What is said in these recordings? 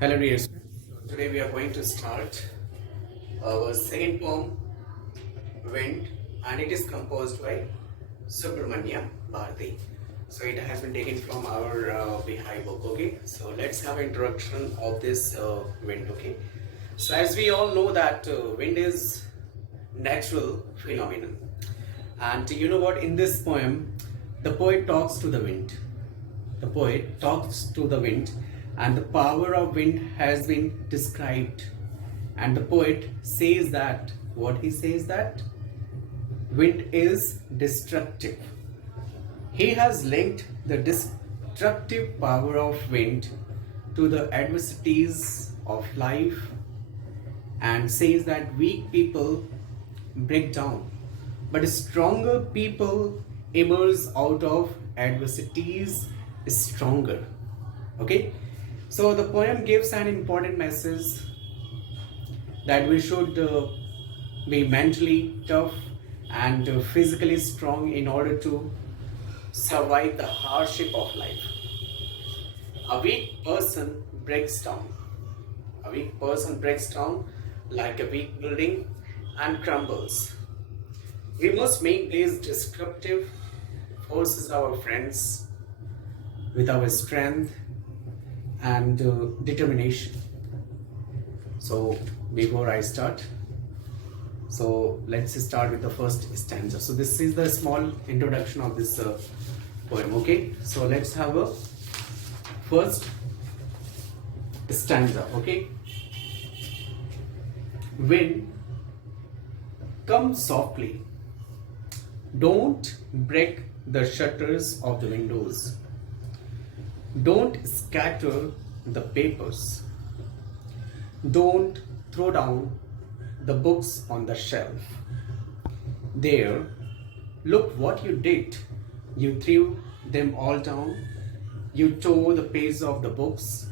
Hello dear students. So today we are going to start our second poem, Wind, and it is composed by Subramanya Bharati. So it has been taken from our Bihai book, okay? So let's have an introduction of this wind, okay? So as we all know that wind is natural phenomenon. And you know what, in this poem, the poet talks to the wind. The poet talks to the wind, and the power of wind has been described. And the poet says that, what he says that wind is destructive. He has linked the destructive power of wind to the adversities of life and says that weak people break down, but stronger people emerge out of adversities stronger. Okay, so the poem gives an important message that we should be mentally tough and physically strong in order to survive the hardship of life. A weak person breaks down. A weak person breaks down like a weak building and crumbles. We must make these destructive forces our friends with our strength and determination. So before I start, so let's start with the first stanza. So this is the small introduction of this poem, okay? So let's have a first stanza, okay? Wind, come softly. Don't break the shutters of the windows. Don't scatter the papers. Don't throw down the books on the shelf. There, look what you did. You threw them all down. You tore the pages of the books.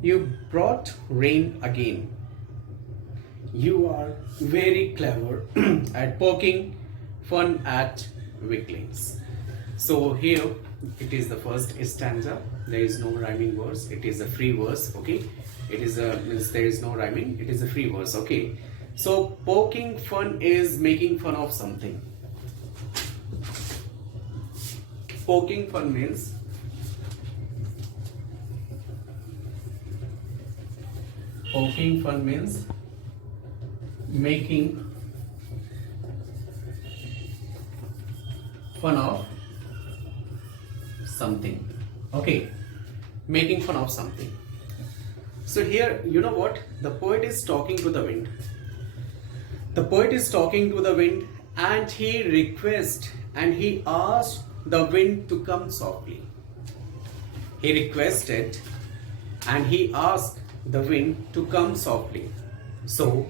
You brought rain again. You are very clever at poking fun at weaklings. So here it is the first stanza. There is no rhyming verse. It is a free verse. Okay, it is a means there is no rhyming. It is a free verse. Okay, so poking fun is making fun of something. Poking fun means making fun of something. Okay, making fun of something. So here, you know what, the poet is talking to the wind. The poet is talking to the wind, and he requests and he asked the wind to come softly. He requested and he asked the wind to come softly. So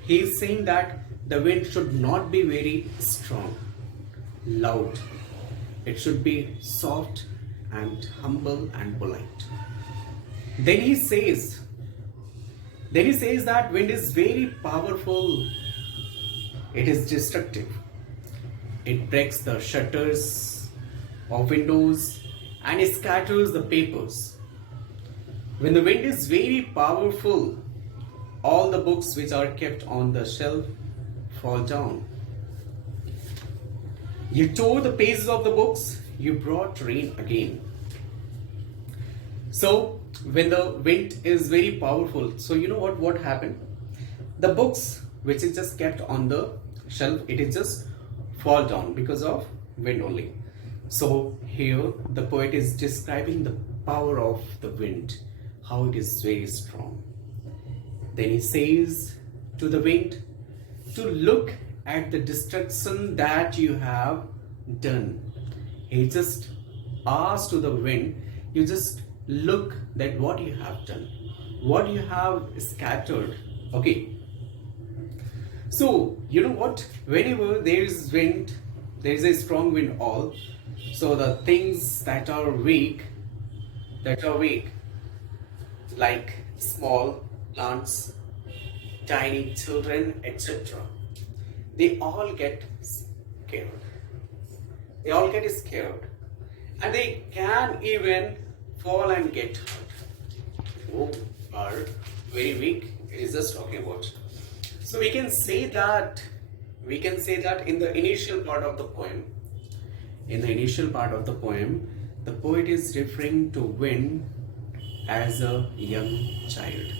he is saying that the wind should not be very strong, loud. It should be soft and humble and polite. Then he says that wind is very powerful. It is destructive. It breaks the shutters of windows and it scatters the papers. When the wind is very powerful, all the books which are kept on the shelf fall down. You tore the pages of the books, you brought rain again. So when the wind is very powerful, so you know what happened? The books which is just kept on the shelf, it is just fall down because of wind only. So here the poet is describing the power of the wind, how it is very strong. Then he says to the wind to look at the destruction that you have done. He just asked to the wind, you just look that what you have done, what you have scattered. Okay, so you know what, whenever there is wind, there is a strong wind all, so the things that are weak like small plants, tiny children, etc., they all get scared. They all get scared and they can even fall and get hurt. Oh, are very weak. It is just talking about. So we can say that in the initial part of the poem, the poet is referring to wind as a young child.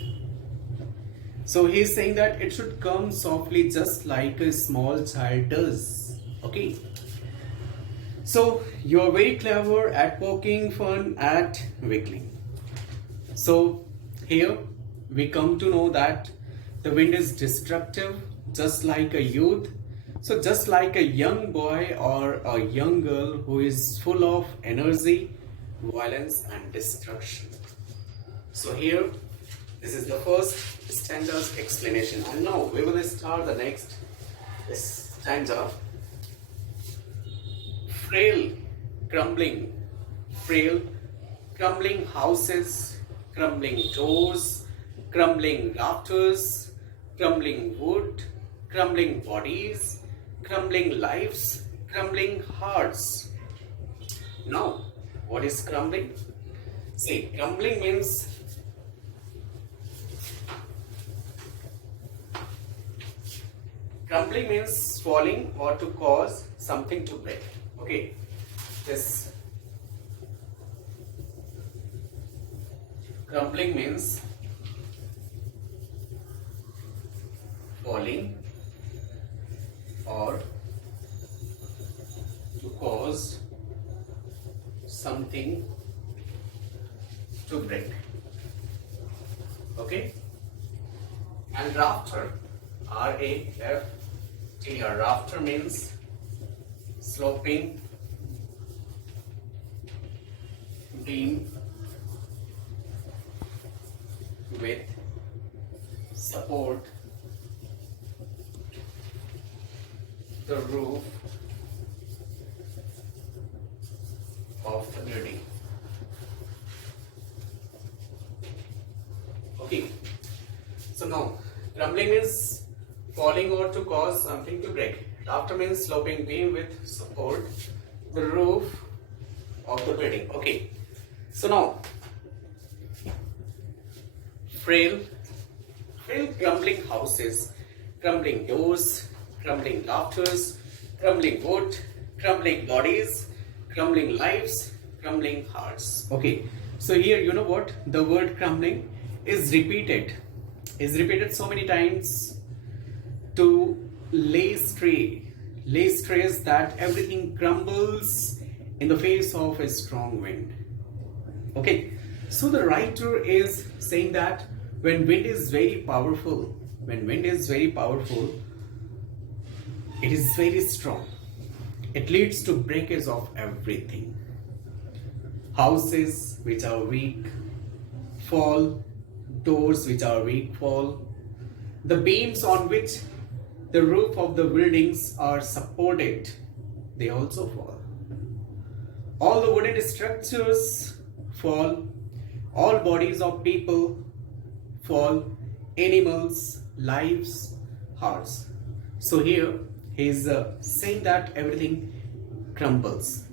So he is saying that it should come softly just like a small child does. Okay. So you are very clever at poking fun at wiggling. So here we come to know that the wind is destructive just like a youth. So just like a young boy or a young girl who is full of energy, violence and destruction. So here, this is the first stanza's explanation. And now we will start the next stanza. Frail, crumbling houses, crumbling doors, crumbling rafters, crumbling wood, crumbling bodies, crumbling lives, crumbling hearts. Now, what is crumbling? See, crumbling means falling or to cause something to break. Okay, this crumbling means falling or to cause something to break. Okay, and rafter, R-A-F-T-R, rafter means sloping beam with support the roof of the building. Okay, so now crumbling means falling or to cause something to break. Rafter means sloping beam with support the roof of the building. Okay, so now frail crumbling houses, crumbling doors, crumbling rafters, crumbling wood, crumbling bodies, crumbling lives, crumbling hearts. Okay, so here you know what the word crumbling is repeated so many times to lay stress that everything crumbles in the face of a strong wind. Okay, so the writer is saying that when wind is very powerful, it is very strong. It leads to breakage of everything. Houses which are weak fall, doors which are weak fall, the beams on which the roof of the buildings are supported, they also fall. All the wooden structures fall, all bodies of people fall, animals, lives, hearts. So here he is saying that everything crumbles.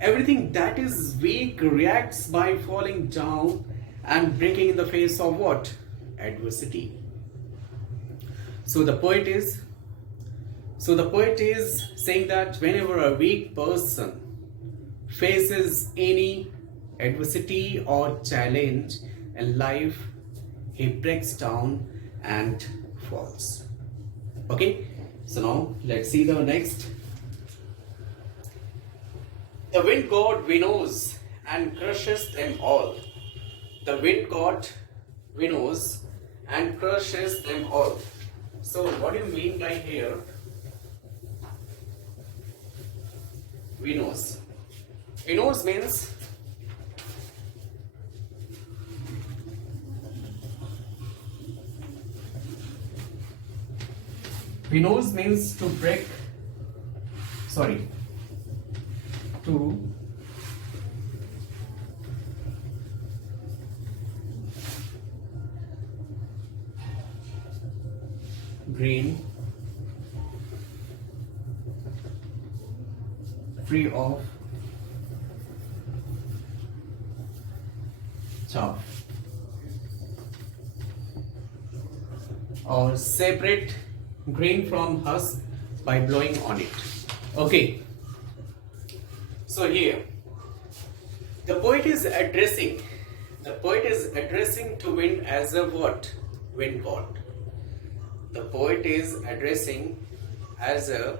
Everything that is weak reacts by falling down and breaking in the face of what? Adversity. So the poet is saying that whenever a weak person faces any adversity or challenge in life, he breaks down and falls. Okay, so now let's see the next. The wind god winnows and crushes them all. The wind god winnows and crushes them all. So what do you mean by here? Winnows. Winnows means to break, to grain free of chaff. or separate grain from husk by blowing on it. Okay, so here the poet is addressing to wind as a what? Wind god. The poet is addressing to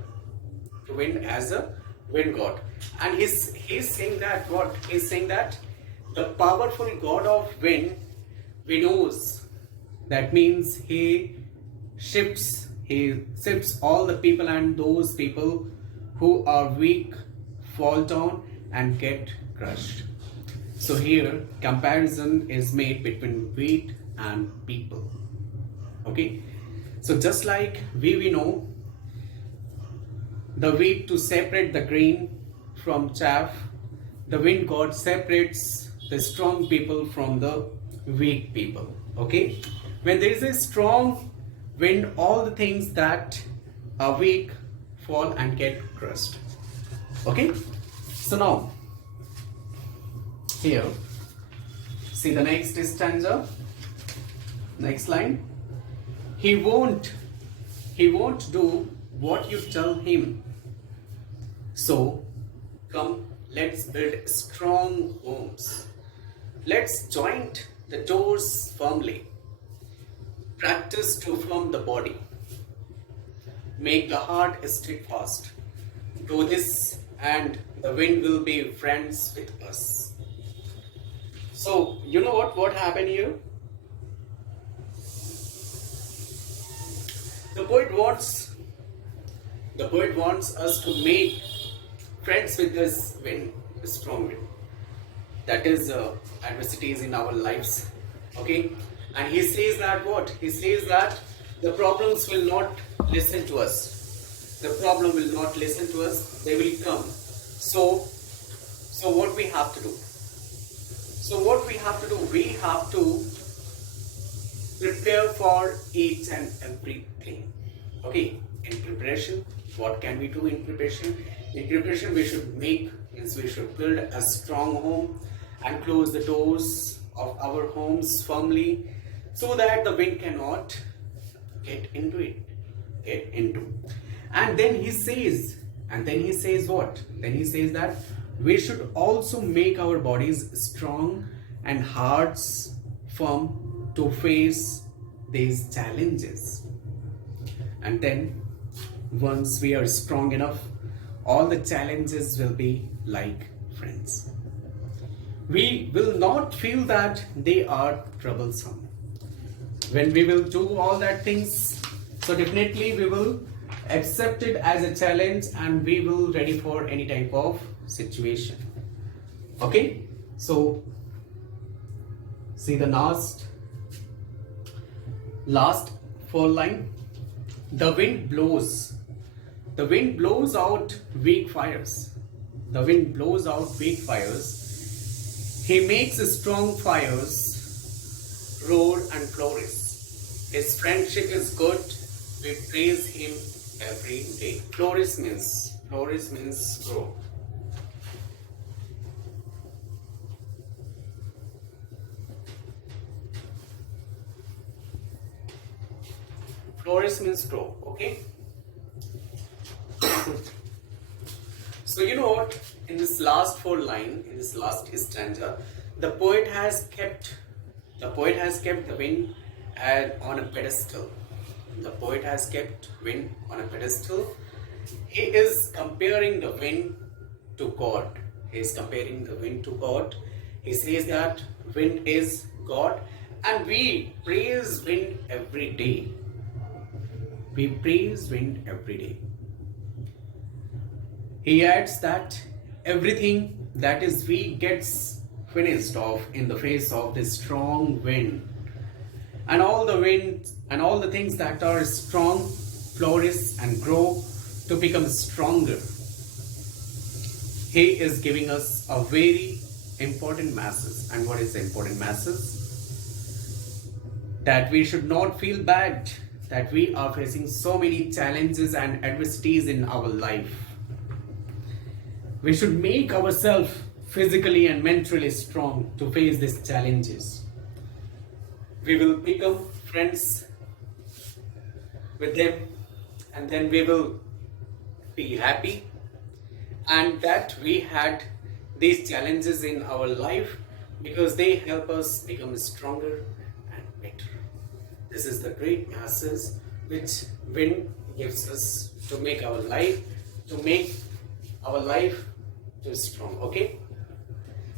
wind as a wind god, and he's saying that what? He's saying that the powerful god of wind winnows. That means he shifts all the people, and those people who are weak fall down and get crushed. So here comparison is made between wheat and people. Okay, so just like we know the wheat to separate the grain from chaff, the wind god separates the strong people from the weak people. Okay, when there is a strong wind, all the things that are weak fall and get crushed. Okay, so now here see the next stanza, next line. He won't do what you tell him, so come, let's build strong homes. Let's joint the doors firmly, practice to form the body, make the heart steadfast. Do this and the wind will be friends with us. So you know what happened here? The poet wants us to make friends with this wind, this strong wind. That is adversities in our lives. Okay, and he says that what? He says that the problems will not listen to us. The problem will not listen to us. They will come. So what we have to do? We have to prepare for each and everything. Okay, in preparation, what can we do in preparation? In preparation, we should build a strong home and close the doors of our homes firmly so that the wind cannot get into. And then he says what? Then he says that we should also make our bodies strong and hearts firm to face these challenges. And then once we are strong enough, all the challenges will be like friends. We will not feel that they are troublesome. When we will do all that things, so definitely we will accept it as a challenge and we will ready for any type of situation. Okay, so see the last four line. The wind blows out weak fires. He makes strong fires roar and flourish. His friendship is good. We praise him every day. Flourish means grow. Flourish means grow. Okay. So you know what? In this last four line, in this last stanza, the poet has kept the wind on a pedestal. The poet has kept wind on a pedestal. He is comparing the wind to God. He says that wind is God, and we praise wind every day. He adds that everything that is weak gets finished off in the face of this strong wind, and all the things that are strong flourish and grow to become stronger. He is giving us a very important message. And what is the important message? That we should not feel bad that we are facing so many challenges and adversities in our life. We should make ourselves physically and mentally strong to face these challenges. We will become friends with them, and then we will be happy, and that we had these challenges in our life because they help us become stronger and better. This is the great message which wind gives us to make our life too strong. Okay,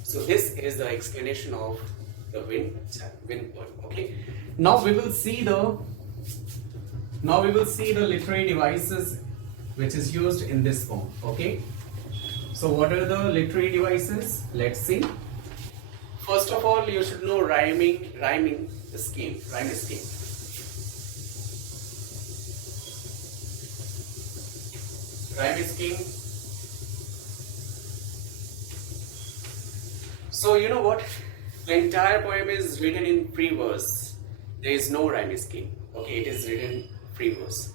so this is the explanation of the wind poem. Okay, now we will see the literary devices which is used in this poem. Okay, so what are the literary devices? Let's see. First of all, you should know rhyme scheme. So you know what? The entire poem is written in free verse. There is no rhyme scheme. Okay, it is written free verse.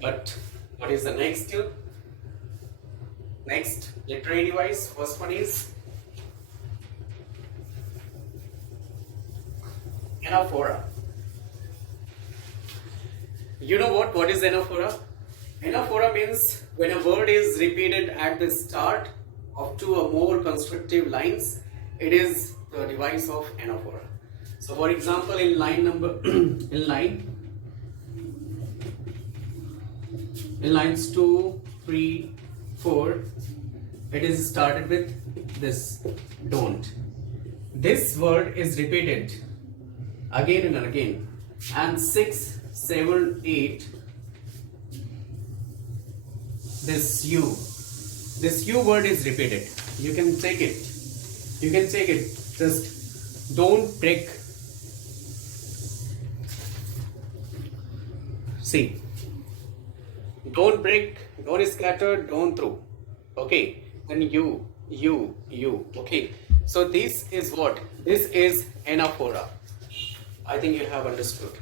But what is the next literary device? First one is anaphora. You know what is anaphora? Anaphora means when a word is repeated at the start of two or more constructive lines, it is the device of anaphora. So for example, in lines 2, 3, 4, it is started with this don't. This word is repeated again and again, and 6, 7, 8, this you word is repeated. You can take it. Just don't break. See, don't break, don't scatter, don't throw. Okay, then you. Okay, so this is what? This is anaphora. I think you have understood.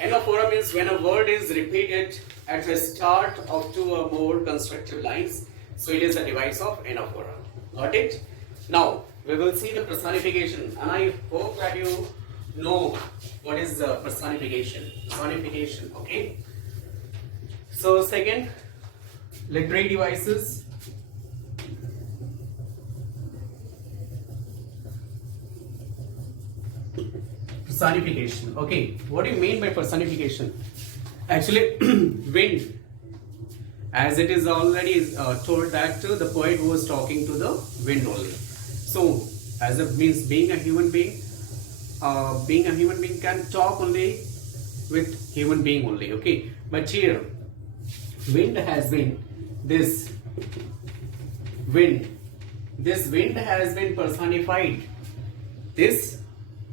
Anaphora means when a word is repeated at the start of two or more constructive lines. So it is a device of anaphora. Got it? Now we will see the personification, and I hope that you know what is the personification. Okay. So second, literary devices. Personification. Okay, what do you mean by personification? Actually, wind, as it is already told that the poet was talking to the wind only. So, as it means being a human being can talk only with human being only. Okay, but here, wind has been this wind has been personified. This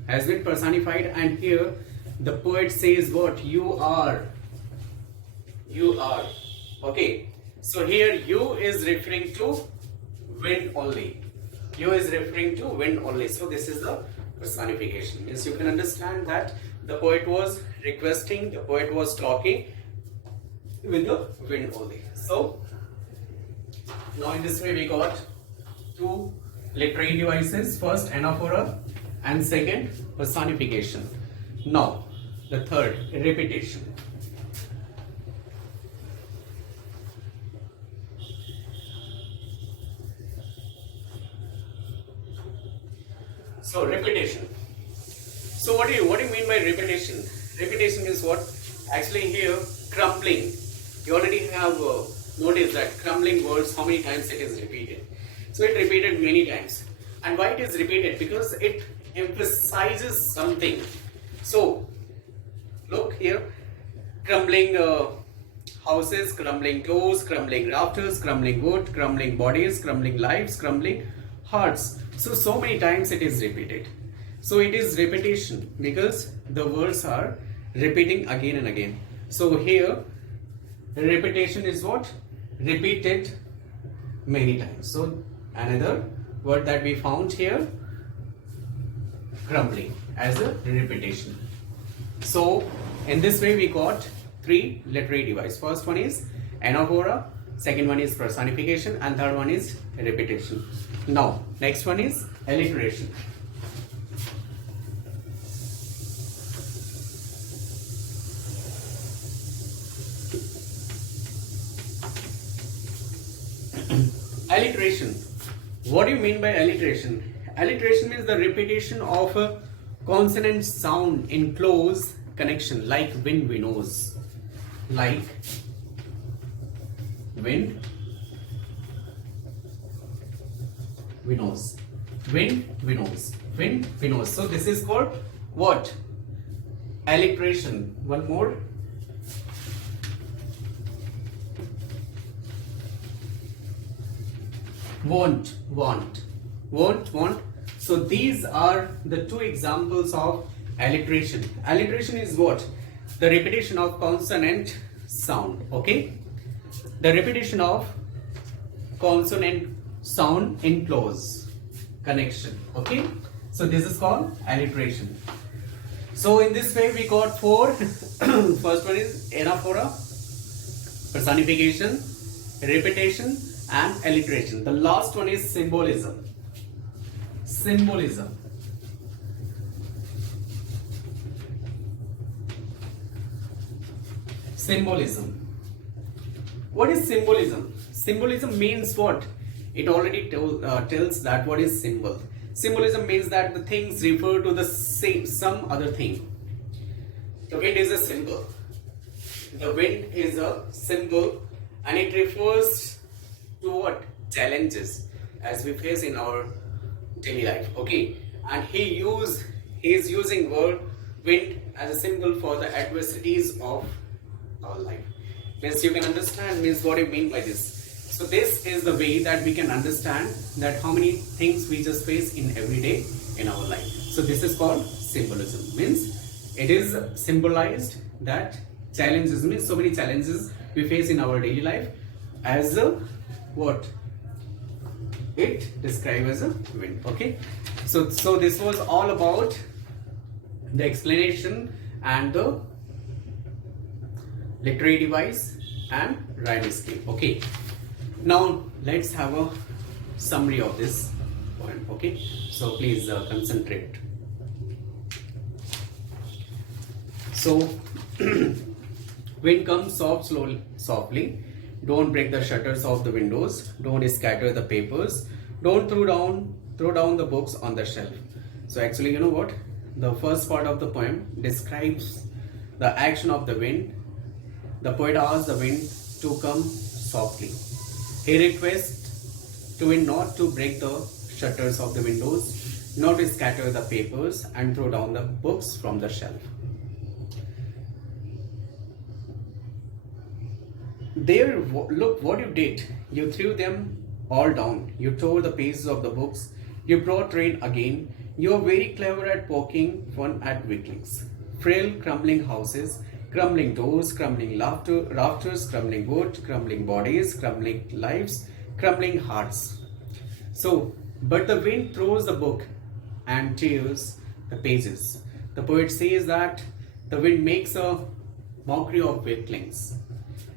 has been personified, and here the poet says what? You are. Okay, so here you is referring to wind only. So this is the personification. Yes, you can understand that the poet was talking with the wind only. So now in this way we got two literary devices. First, anaphora, and second, personification. Now the third, repetition. So repetition. So what do you mean by repetition? Repetition is what? Actually here, crumbling. You already have noticed that crumbling words, how many times it is repeated. So it repeated many times. And why it is repeated? Because it emphasizes something. So look here, crumbling houses, crumbling doors, crumbling rafters, crumbling wood, crumbling bodies, crumbling lives, crumbling hearts. So many times it is repeated. So it is repetition because the words are repeating again and again. So here repetition is what? Repeated many times. So another word that we found here, crumbling, as a repetition. So in this way we got three literary devices. First one is anaphora, second one is personification, and third one is repetition. Now next one is alliteration. alliteration. What do you mean by alliteration? Alliteration means the repetition of a consonant sound in close connection, like wind winnows. Like wind winnows. Wind winnows. Wind winnows. So this is called what? Alliteration. One more. Won't, want, won't, want. So these are the two examples of alliteration. Alliteration is what? The repetition of consonant sound. Okay, the repetition of consonant sound in close connection. Okay, so this is called alliteration. So in this way we got four. First one is anaphora, personification, repetition, and alliteration. The last one is symbolism. Symbolism. Symbolism. What is symbolism? Symbolism means what? It already tells that what is symbol. Symbolism means that the things refer to the same some other thing. The wind is a symbol. The wind is a symbol, and it refers to what? Challenges as we face in our daily life. Okay, and he is using word wind as a symbol for the adversities of our life. Means you can understand means what I mean by this. So this is the way that we can understand that how many things we just face in every day in our life. So this is called symbolism. Means it is symbolized that challenges, means so many challenges we face in our daily life as a what? It described as a wind. Okay, so this was all about the explanation and the literary device and rhyme scheme. Okay, now let's have a summary of this poem. Okay, so please concentrate. So wind comes softly. Don't break the shutters of the windows. Don't scatter the papers. Don't throw down the books on the shelf. So actually, you know what? The first part of the poem describes the action of the wind. The poet asks the wind to come softly. He requests the wind not to break the shutters of the windows, not to scatter the papers and throw down the books from the shelf. There, look what you did. You threw them all down. You tore the pages of the books. You brought rain again. You are very clever at poking fun at weaklings. Frail, crumbling houses, crumbling doors, crumbling rafters, crumbling wood, crumbling bodies, crumbling lives, crumbling hearts. So, but the wind throws the book and tears the pages. The poet says that the wind makes a mockery of weaklings.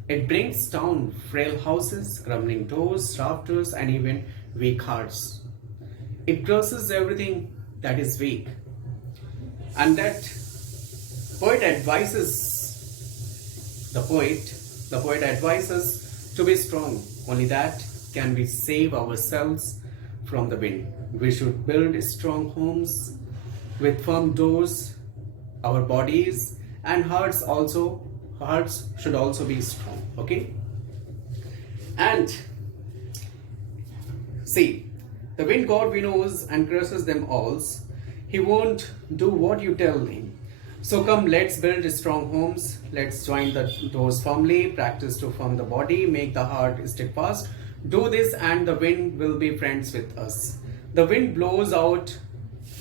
It brings down frail houses, crumbling doors, rafters, and even weak hearts. It crushes everything that is weak. And that poet advises the poet advises to be strong. Only that can we save ourselves from the wind. We should build strong homes with firm doors. Our bodies and hearts should also be strong. Okay, and see, the wind god winnows and crushes them all. He won't do what you tell him. So come, let's build strong homes. Let's join the doors firmly, practice to form the body, make the heart steadfast. Do this and the wind will be friends with us. The wind blows out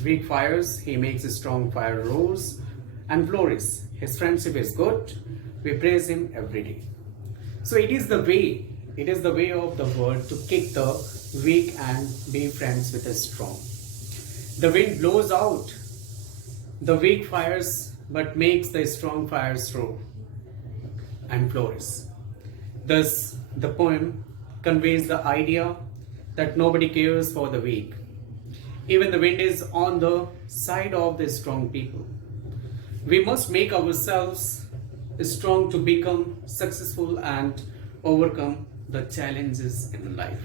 weak fires. He makes a strong fire rose and flourish. His friendship is good. We praise him every day. So it is the way of the word to kick the weak and be friends with the strong. The wind blows out the weak fires but makes the strong fires grow and flourish. Thus, the poem conveys the idea that nobody cares for the weak. Even the wind is on the side of the strong people. We must make ourselves strong to become successful and overcome the challenges in life.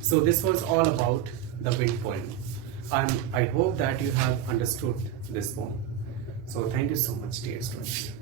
So this was all about the wind poem, and I hope that you have understood this poem. So thank you so much, dear students.